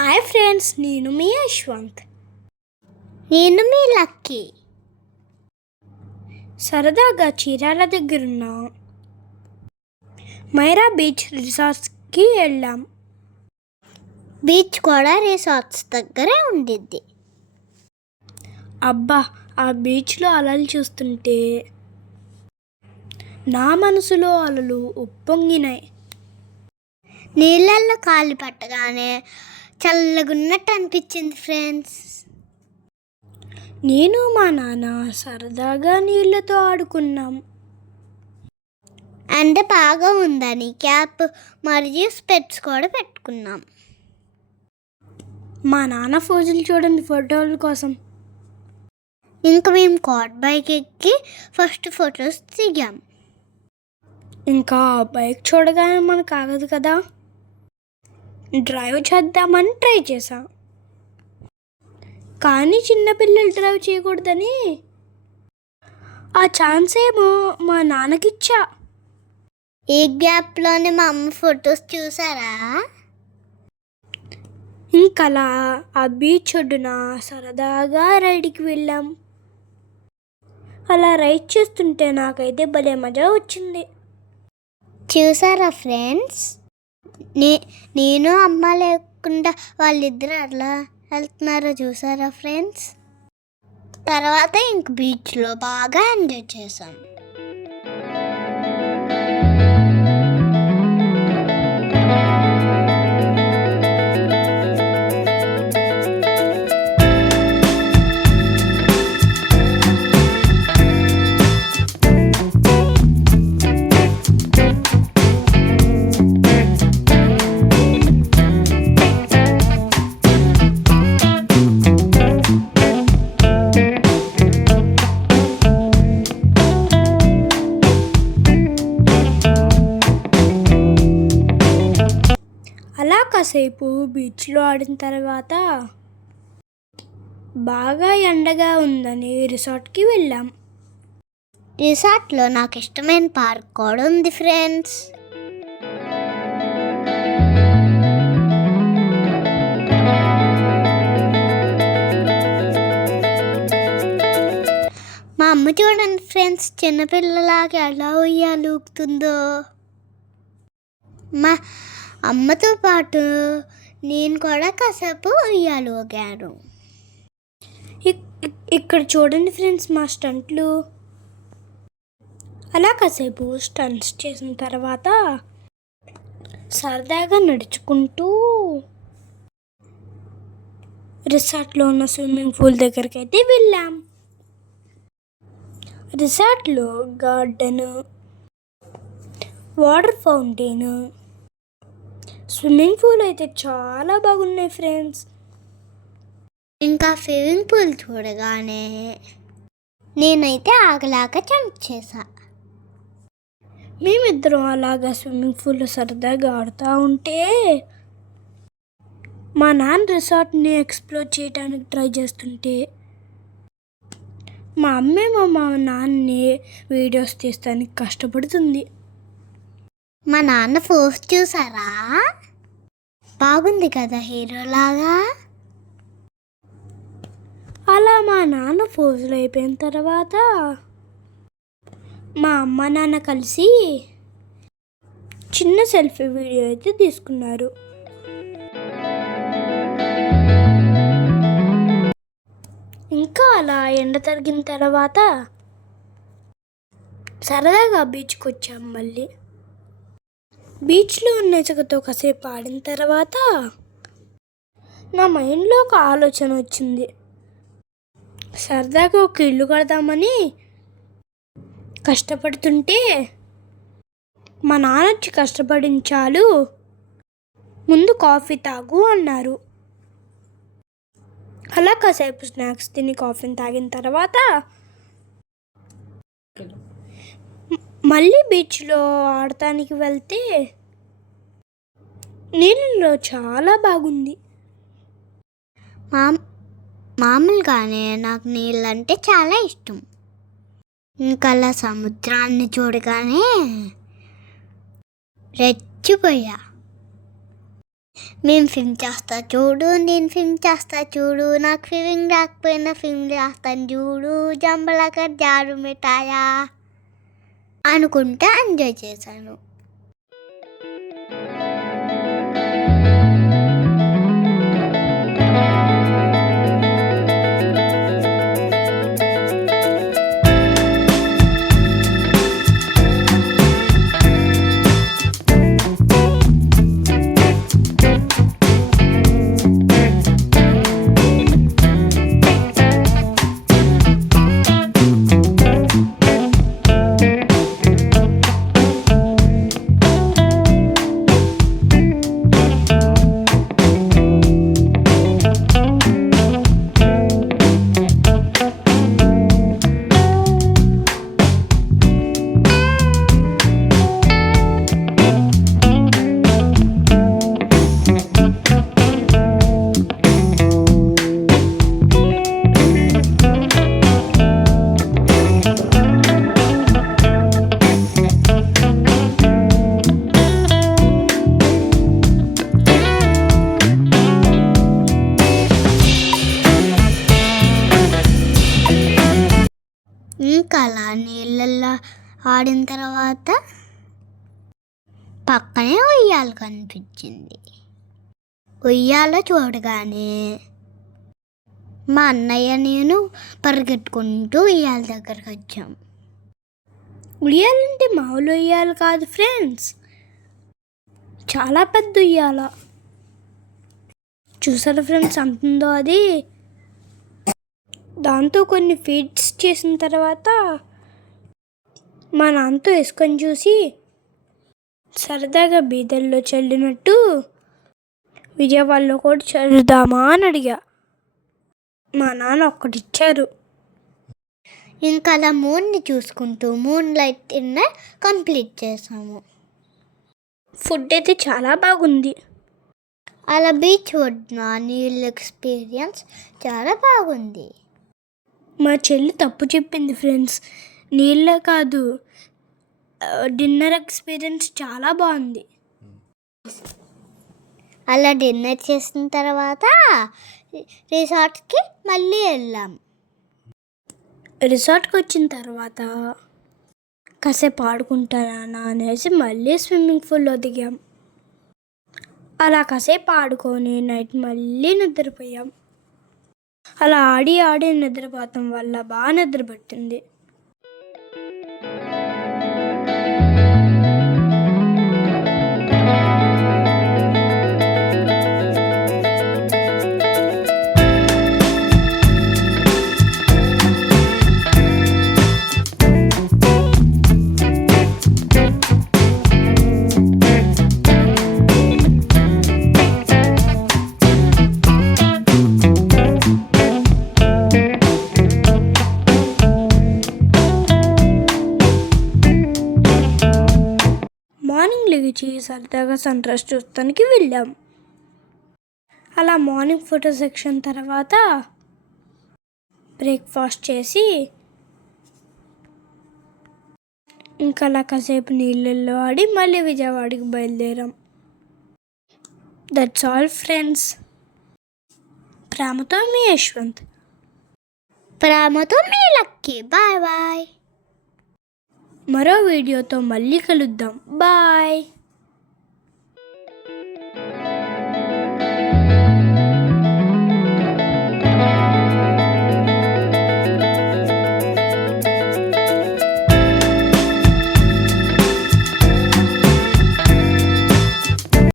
Hi friends నేను మీ యశ్వంత్. నేను మీ lucky. సరదాగా చీరాల దగ్గరున్న. మైరా బీచ్ రిసార్ట్స్కి వెళ్ళాం. బీచ్ కూడా రిసార్ట్స్ దగ్గరే ఉండిద్ది. అబ్బా ఆ బీచ్లో అలలు చూస్తుంటే నా మనసులో అలలు ఉప్పొంగినాయి. నీళ్ళల్లో కాలు పట్టగానే చల్లగున్నట్టు అనిపించింది ఫ్రెండ్స్. నేను మా నాన్న సరదాగా నీళ్ళతో ఆడుకున్నాం. అండ్ బాగా ఉందని క్యాప్ మరియు స్పెట్స్ కూడా పెట్టుకున్నాం. మా నాన్న ఫోజులు చూడండి ఫోటోల కోసం. ఇంకా మేము కాట్ బైక్ ఎక్కి ఫస్ట్ ఫొటోస్ దిగాం. ఇంకా బైక్ చూడగానే మనకు ఆగదు కదా? డ్రైవ్ చేద్దామని ట్రై చేసా కానీ చిన్నపిల్లలు డ్రైవ్ చేయకూడదని ఆ ఛాన్స్ ఏమో మా నాన్నకిచ్చా. ఈ గ్యాప్లోనే మా అమ్మ ఫొటోస్ చూసారా ఇంకలా ఆ బీచ్ ఒడ్డున సరదాగా రైడ్కి వెళ్ళాం. అలా రైడ్ చేస్తుంటే నాకైతే భలే మజా వచ్చింది. చూసారా ఫ్రెండ్స్? నే నేను అమ్మ లేకుండా వాళ్ళిద్దరు అట్లా వెళ్తున్నారో చూసారా ఫ్రెండ్స్ తర్వాత ఇంక బీచ్లో బాగా ఎంజాయ్ చేసాం సేపు కాసేపు బీచ్లో ఆడిన తర్వాత బాగా ఎండగా ఉందని రిసార్ట్కి వెళ్ళాం. రిసార్ట్లో నాకు ఇష్టమైన పార్క్ కూడా ఉంది ఫ్రెండ్స్. మా అమ్మ చూడండి ఫ్రెండ్స్ చిన్నపిల్లలాగా ఎలా ఉయ్యాలూపుతుందో మా అమ్మతో పాటు నేను కూడా కాసేపు ఉయ్యాలూగాను ఇక్- ఇక్- ఇక్కడ చూడండి ఫ్రెండ్స్ మా స్టంట్లు. అలా కాసేపు స్టంట్స్ చేసిన తర్వాత సరదాగా నడుచుకుంటూ రిసార్ట్లో ఉన్న స్విమ్మింగ్ పూల్ దగ్గరికి అయితే వెళ్ళాం. రిసార్ట్లో garden water fountain swimming pool అయితే చాలా బాగున్నాయి ఫ్రెండ్స్. ఇంకా స్విమ్మింగ్ పూల్ చూడగానే నేనైతే ఆగలాక జంప్ చేశా. మేమిద్దరం అలాగా స్విమ్మింగ్ పూల్లో సరదాగా ఆడుతూ ఉంటే మా నాన్న రిసార్ట్ని ఎక్స్ప్లోర్ చేయడానికి ట్రై చేస్తుంటే మా అమ్మేమో మా నాన్నని వీడియోస్ తీస్తానికి కష్టపడుతుంది. మా నాన్న ఫోర్స్ చూసారా? బాగుంది కదా హీరోలాగా అలా మా నాన్న ఫోజులు అయిపోయిన తర్వాత మా అమ్మ నాన్న కలిసి చిన్న సెల్ఫీ వీడియో అయితే తీసుకున్నారు. ఇంకా అలా ఎండ తరిగిన తర్వాత సరదాగా బీచ్కి వచ్చాం మళ్ళీ. బీచ్లో ఉన్న ఇసుకతో కాసేపు ఆడిన తర్వాత నా మైండ్లో ఒక ఆలోచన వచ్చింది. సరదాగా ఒక ఇల్లు కడదామని కష్టపడుతుంటే మా నాన్నొచ్చి కష్టపడించాలు ముందు కాఫీ తాగు అన్నారు. అలా కాసేపు స్నాక్స్ తిని కాఫీని తాగిన తర్వాత మళ్ళీ బీచ్లో ఆడటానికి వెళ్తే నీళ్ళలో చాలా బాగుంది. మా మామూలుగానే నాకు నీళ్ళంటే చాలా ఇష్టం. ఇంకా అలా సముద్రాన్ని చూడగానే రెచ్చిపోయా. మేము ఫిల్మ్ చేస్తా చూడు నేను ఫిల్మ్ చేస్తా చూడు నాకు ఫిల్మ్ రాకపోయినా ఫిల్మ్ చేస్తాను చూడు జంబలకర్ జారు మిఠాయా అనుకుంటా ఎంజాయ్ చేశాను. ఇంకా అలా నీళ్ళల్లో ఆడిన తర్వాత పక్కనే ఉయ్యాల కనిపించింది. ఉయ్యాల చూడగానే మా అన్నయ్య నేను పరిగెట్టుకుంటూ ఉయ్యాల దగ్గరకు వచ్చాం. ఉయ్యాలంటే మామూలు ఉయ్యాలు కాదు ఫ్రెండ్స్ చాలా పెద్ద ఉయ్యాల. చూసారా ఫ్రెండ్స్ అంతుందో అది? దాంతో కొన్ని ఫీడ్స్ చేసిన తర్వాత మా నాన్నతో వేసుకొని చూసి సరదాగా బీదల్లో చల్లినట్టు విజయవాడలో కూడా చల్లుదామా అని అడిగా. మా నాన్న ఒక్కటిచ్చారు ఇంకా అలా మూన్ని చూసుకుంటూ మూన్ లైట్ డిన్నర్ కంప్లీట్ చేసాము ఫుడ్ అయితే చాలా బాగుంది. అలా బీచ్ ఒడ్డున నీళ్ళ ఎక్స్పీరియన్స్ చాలా బాగుంది. మా చెల్లి తప్పు చెప్పింది ఫ్రెండ్స్ నీళ్ళే కాదు డిన్నర్ ఎక్స్పీరియన్స్ చాలా బాగుంది. అలా డిన్నర్ చేసిన తర్వాత రిసార్ట్కి మళ్ళీ వెళ్ళాం. రిసార్ట్కి వచ్చిన తర్వాత కాసేపు ఆడుకుంటానా అనేసి మళ్ళీ స్విమ్మింగ్ పూల్లో దిగాం. అలా కాసేపు ఆడుకొని నైట్ మళ్ళీ నిద్రపోయాం. అలా ఆడి ఆడి నిద్రపోవటం వల్ల బాగా నిద్ర లేచి సరదాగా సన్ రైజ్ చూస్తానికి వెళ్ళాం. అలా మార్నింగ్ ఫోటో సెక్షన్ తర్వాత బ్రేక్ఫాస్ట్ చేసి ఇంకా అలా కాసేపు నీళ్ళల్లో ఆడి మళ్ళీ విజయవాడకి బయలుదేరాం. దట్స్ ఆల్ ఫ్రెండ్స్ ప్రేమతో మీ యశ్వంత్. ప్రేమతో మీ లక్కీ. Bye bye. మరో వీడియోతో మళ్ళీ కలుద్దాం. బాయ్.